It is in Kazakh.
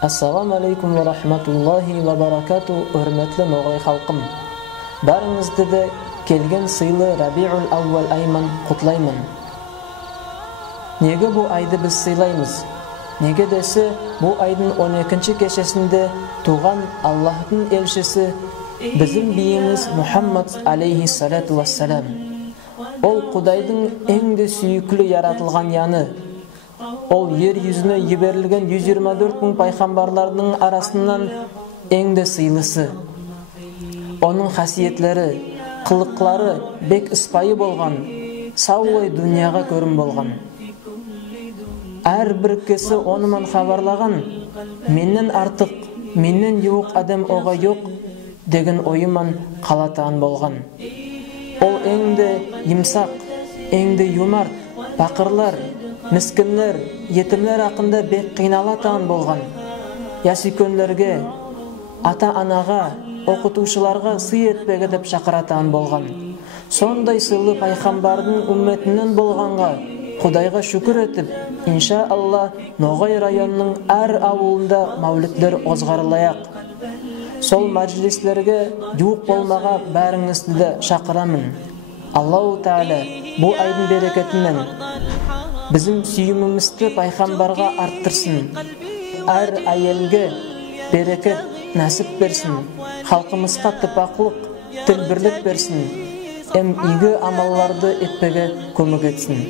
Ассаламу алейкум ва рахматуллахи ва баракату, hürmetli ноғай халқым. Барыңызды да келген сыйлы Рабиул Аувал айман құтлаймын. Неге бұл айды біз сыйлаймыз? Неге десе, бұл айдың 12-ші кешесінде туған Аллахтың елшісі біздің биіміз Мухаммад алейхиссалату вассалам. Ол Құдайдың ең де сүйіклі яратылған яны. Ол ер yüzüne жіберілген 124 мың пайғамбарлардың арасынан ең де сыйлысы. Оның қасиетлері, қылықлары бек іспайы болған, сауай дүнияға көрім болған. Әр бір кесі онымен хабарлаған, менен артық, менен жоқ адам оға жоқ деген ойыман қалатан болған. Ол ең де имсақ, ең де юмарт, бақырлар, міскінлер, етімлер ақында бек қиналатан болған. Ясикөнлерге, ата-анаға, оқытушыларға сый етпеге деп шақыратан болған. Сондай сыйлы пайғамбардың үмметінен болғанға Құдайға шүкір етіп, инша Алла, Ноғай районының әр ауылында мәуліттер озғарылаяқ. Сол мәжіліслерге юқ болмаға бәріңізді де шақырамын. Аллаху Тәала бұл айдың берекетімен bizim сүйімімізді пайғамбарға арттырсын. Әр әйелге берекет, нәсіп берсін. Халқымызға тыпақлық, тіл бірлік берсін. Игі амалларды етпеге көмек етсін.